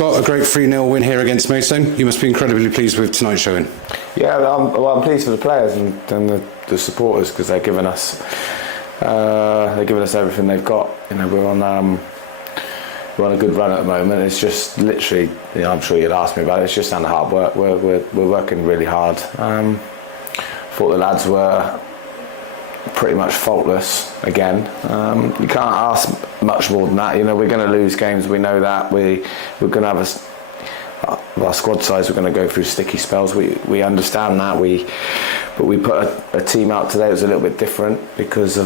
Scott, a great 3-0 win here against Maidstone. You must be incredibly pleased with tonight's showing. Yeah, I'm pleased for the players and the supporters, because they're giving us everything they've got. You know, we're on a good run at the moment. It's just literally, you know, I'm sure you'd ask me about it. It's just down to hard work. We're working really hard. Thought the lads were pretty much faultless again. You can't ask much more than that. You know, we're going to lose games. We know that. We're going to have our squad size. We're going to go through sticky spells. We understand that. But we put a team out today that was a little bit different because we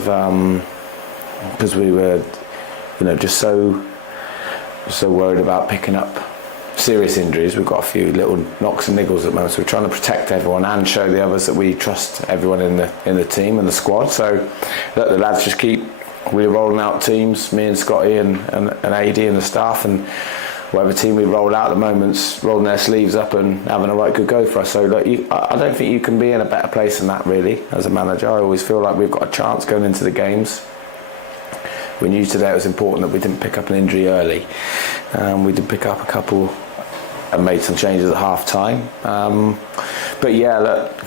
were, you know, just so worried about picking up serious injuries. We've got a few little knocks and niggles at the moment, so we're trying to protect everyone and show the others that we trust everyone in the team and the squad. So let the lads just we're rolling out teams, me and Scotty and AD and the staff, and whatever team we roll out at the moment's rolling their sleeves up and having a right good go for us. So look, I don't think you can be in a better place than that, really, as a manager. I always feel like we've got a chance going into the games. We knew today it was important that we didn't pick up an injury early. We did pick up a couple and made some changes at half time. But yeah, look,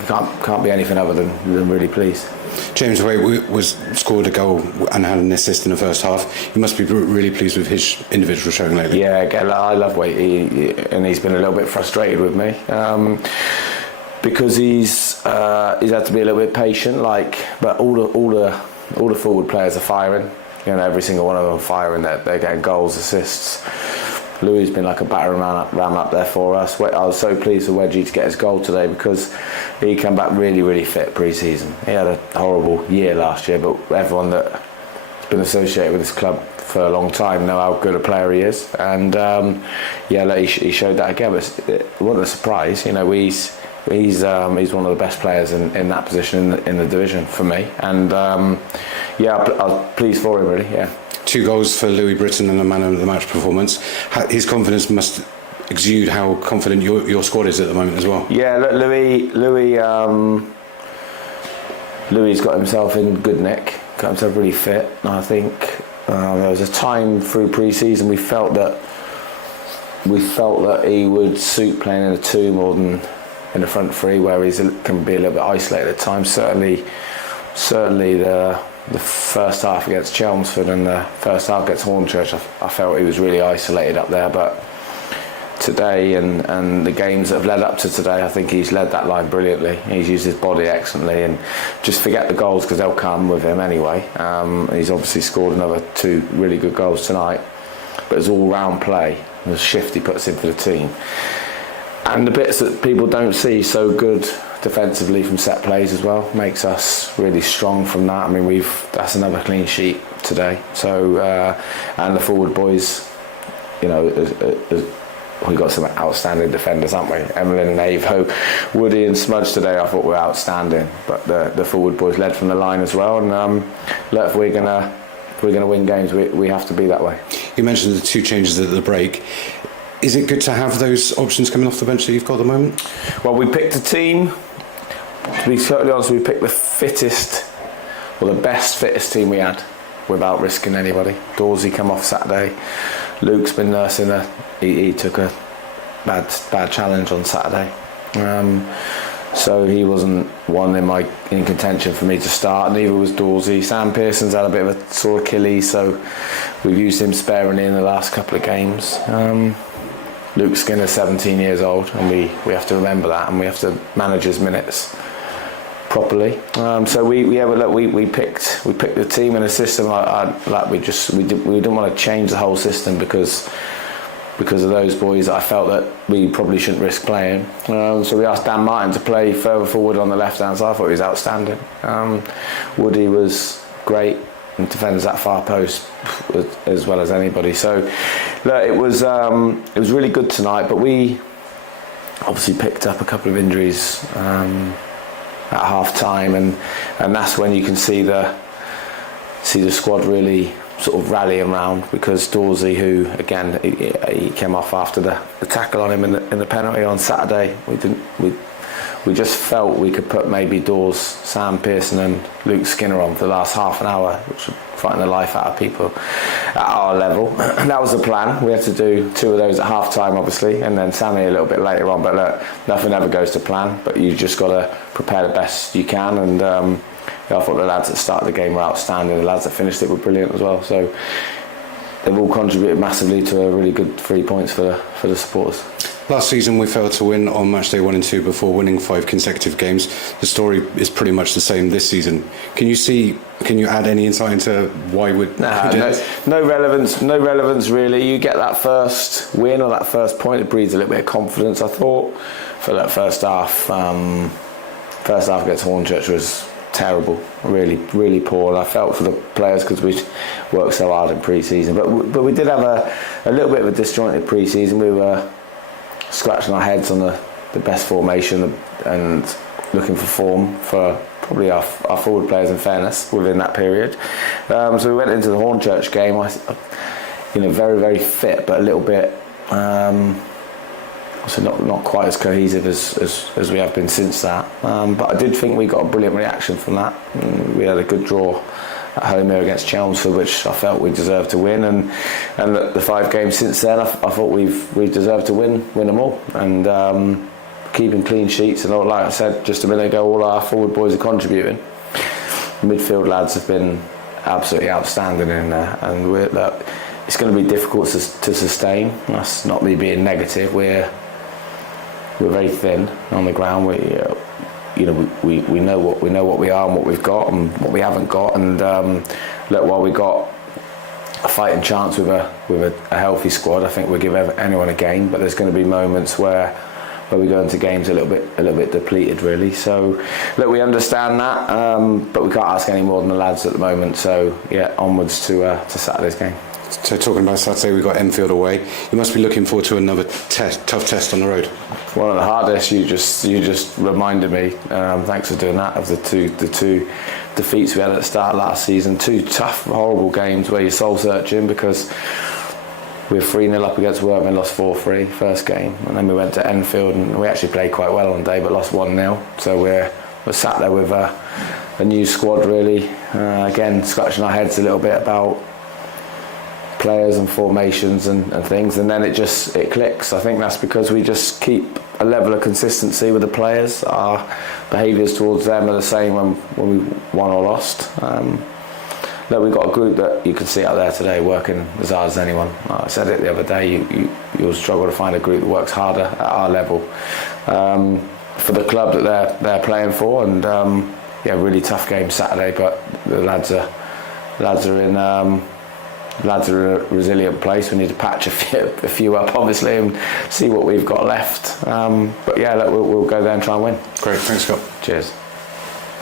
can't be anything other than really pleased. James 𝗴𝗶 scored a goal and had an assist in the first half. You must be really pleased with his individual showing lately. Yeah, again, I love 𝗴𝗶, and he's been a little bit frustrated with me. Because he's had to be a little bit patient, but all the forward players are firing. You know, every single one of them are firing. They're getting goals, assists. Louis been like a battering ram up there for us. I was so pleased with 𝗴𝗶 to get his goal today, because he came back really, really fit pre-season. He had a horrible year last year, but everyone that's been associated with this club for a long time know how good a player he is. And yeah, he showed that again. But it wasn't a surprise. You know, he's one of the best players in that position in the division for me. And yeah, I was pleased for him, really. Yeah. 2 goals for Louis Britton and a man of the match performance. His confidence must exude how confident your squad is at the moment as well. Yeah, look, Louis's got himself in good nick, got himself really fit. And I think there was a time through pre-season we felt that he would suit playing in a 2 more than in the front 3, where he can be a little bit isolated at times. Certainly the first half against 𝗳𝗹𝘆𝗲𝗿𝗀 and the first half against Hornchurch, I felt he was really isolated up there. But today and the games that have led up to today, I think he's led that line brilliantly. He's used his body excellently, and just forget the goals, because they'll come with him anyway. He's obviously scored another 2 really good goals tonight, but it's all-round play, the shift he puts in for the team. And the bits that people don't see, so good defensively from set plays as well, makes us really strong from that. I mean, that's another clean sheet today. So and the forward boys, you know, we've got some outstanding defenders, haven't we? Emlyn and 𝗴𝗆, Woody and Smudge today, I thought were outstanding. But the forward boys led from the line as well. And look, if we're gonna win games, we have to be that way. You mentioned the 2 changes at the break. Is it good to have those options coming off the bench that you've got at the moment? Well, we picked a team. To be totally honest, we picked the fittest, or the best fittest team we had, without risking anybody. 𝗲𝗍𝗄 come off Saturday. Luke's been nursing he took a bad challenge on Saturday. So he wasn't one in contention for me to start. Neither was 𝗲𝗍𝗄. Sam Pearson's had a bit of a sore Achilles, so we've used him sparingly in the last couple of games. Luke Skinner's 17 years old, and we have to remember that, and we have to manage his minutes properly. So we picked the team and the system. We didn't want to change the whole system because of those boys. I felt that we probably shouldn't risk playing. So we asked Dan Martin to play further forward on the left hand side. I thought he was outstanding. Woody was great and defends that far post as well as anybody. So look, it was really good tonight. But we obviously picked up a couple of injuries at half time, and that's when you can see the squad really sort of rallying around, because 𝗲𝗍𝗄, who again he came off after the tackle on him in the penalty on Saturday, we just felt we could put maybe Dawes, Sam Pearson and Luke Skinner on for the last half an hour, which would frighten the life out of people at our level. That was the plan. We had to do 2 of those at half time, obviously, and then Sammy a little bit later on. But look, nothing ever goes to plan, but you just got to prepare the best you can. And I thought the lads that started the game were outstanding. The lads that finished it were brilliant as well. So they've all contributed massively to a really good 3 points for the supporters. Last season we failed to win on match day 1 and 2 before winning 5 consecutive games. The story is pretty much the same this season. Can you add any insight into why we no relevance really. You get that first win or that first point, it breeds a little bit of confidence. I thought for that first half against Hornchurch was terrible, really poor, and I felt for the players because we worked so hard in pre-season, but we did have a little bit of a disjointed pre-season. We were scratching our heads on the best formation and looking for form for probably our forward players, in fairness, within that period. So we went into the Hornchurch game, very, very fit, but a little bit so not quite as cohesive as we have been since that. But I did think we got a brilliant reaction from that. We had a good draw at home here against 𝗳𝗹𝘆𝗲𝗿𝗀, which I felt we deserved to win, and the 5 games since then, I thought we've deserved to win them all, and keeping clean sheets, and all, like I said just a minute ago, all our forward boys are contributing. Midfield lads have been absolutely outstanding in there, and it's going to be difficult to sustain. That's not me being negative. We're very thin on the ground. We know what we are and what we've got and what we haven't got. And while we got a fighting chance with a healthy squad, I think we'll give anyone a game. But there's going to be moments where we go into games a little bit depleted, really. So look, we understand that, but we can't ask any more than the lads at the moment. So yeah, onwards to Saturday's game. So talking about Saturday, we've got Enfield away. You must be looking forward to another tough test on the road. One of the hardest. You just reminded me. Thanks for doing that. Of the two defeats we had at the start of last season, 2 tough, horrible games where you're soul searching because we were 3-0 up against 𝗴𝗶𝗆 and lost 4-3 first game, and then we went to Enfield and we actually played quite well on the day, but lost 1-0. So we're sat there with a new squad, really. Again, scratching our heads a little bit about players and formations and things, and then it clicks. I think that's because we just keep a level of consistency with the players. Our behaviours towards them are the same when we won or lost. We've got a group that you can see out there today working as hard as anyone. I said it the other day, you'll struggle to find a group that works harder at our level for the club that they're playing for, and really tough game Saturday, but the lads are in a resilient place. We need to patch a few up, obviously, and see what we've got left. But yeah, we'll go there and try and win. Great, thanks, Scott. Cheers.